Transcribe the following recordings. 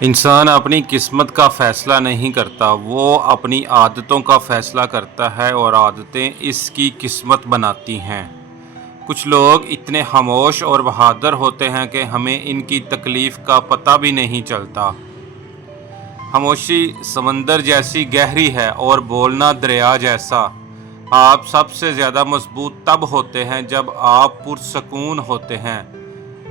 انسان اپنی قسمت کا فیصلہ نہیں کرتا، وہ اپنی عادتوں کا فیصلہ کرتا ہے اور عادتیں اس کی قسمت بناتی ہیں۔ کچھ لوگ اتنے خاموش اور بہادر ہوتے ہیں کہ ہمیں ان کی تکلیف کا پتہ بھی نہیں چلتا۔ خاموشی سمندر جیسی گہری ہے اور بولنا دریا جیسا۔ آپ سب سے زیادہ مضبوط تب ہوتے ہیں جب آپ پرسکون ہوتے ہیں۔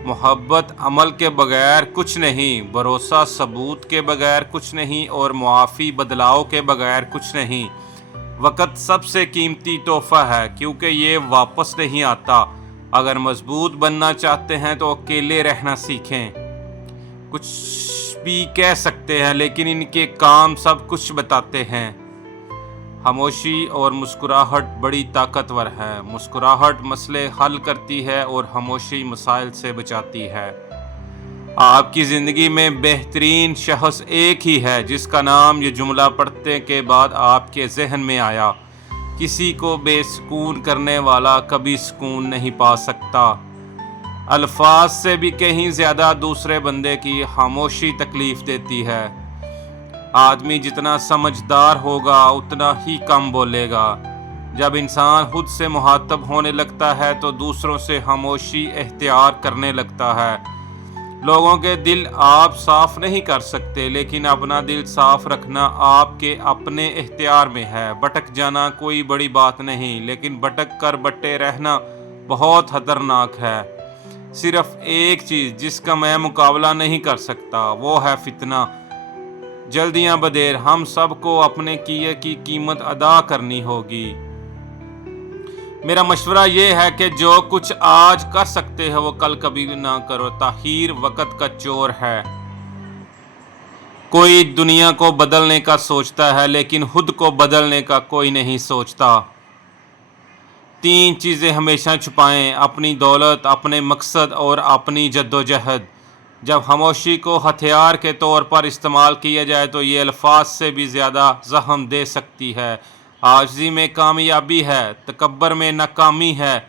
محبت عمل کے بغیر کچھ نہیں، بھروسہ ثبوت کے بغیر کچھ نہیں، اور معافی بدلاؤ کے بغیر کچھ نہیں۔ وقت سب سے قیمتی تحفہ ہے کیونکہ یہ واپس نہیں آتا۔ اگر مضبوط بننا چاہتے ہیں تو اکیلے رہنا سیکھیں۔ کچھ بھی کہہ سکتے ہیں لیکن ان کے کام سب کچھ بتاتے ہیں۔ خاموشی اور مسکراہٹ بڑی طاقتور ہے۔ مسکراہٹ مسئلے حل کرتی ہے اور خاموشی مسائل سے بچاتی ہے۔ آپ کی زندگی میں بہترین شخص ایک ہی ہے جس کا نام یہ جملہ پڑھنے کے بعد آپ کے ذہن میں آیا۔ کسی کو بے سکون کرنے والا کبھی سکون نہیں پا سکتا۔ الفاظ سے بھی کہیں زیادہ دوسرے بندے کی خاموشی تکلیف دیتی ہے۔ آدمی جتنا سمجھدار ہوگا اتنا ہی کم بولے گا۔ جب انسان خود سے مخاطب ہونے لگتا ہے تو دوسروں سے خاموشی اختیار کرنے لگتا ہے۔ لوگوں کے دل آپ صاف نہیں کر سکتے، لیکن اپنا دل صاف رکھنا آپ کے اپنے اختیار میں ہے۔ بھٹک جانا کوئی بڑی بات نہیں، لیکن بھٹک کر بٹے رہنا بہت خطرناک ہے۔ صرف ایک چیز جس کا میں مقابلہ نہیں کر سکتا وہ ہے فتنہ۔ جلدیاں بدیر ہم سب کو اپنے کیے کی قیمت ادا کرنی ہوگی۔ میرا مشورہ یہ ہے کہ جو کچھ آج کر سکتے ہو وہ کل کبھی نہ کرو۔ تاخیر وقت کا چور ہے۔ کوئی دنیا کو بدلنے کا سوچتا ہے لیکن خود کو بدلنے کا کوئی نہیں سوچتا۔ 3 چیزیں ہمیشہ چھپائیں: اپنی دولت، اپنے مقصد اور اپنی جدوجہد۔ جب خاموشی کو ہتھیار کے طور پر استعمال کیا جائے تو یہ الفاظ سے بھی زیادہ زخم دے سکتی ہے۔ عاجزی میں کامیابی ہے، تکبر میں ناکامی ہے،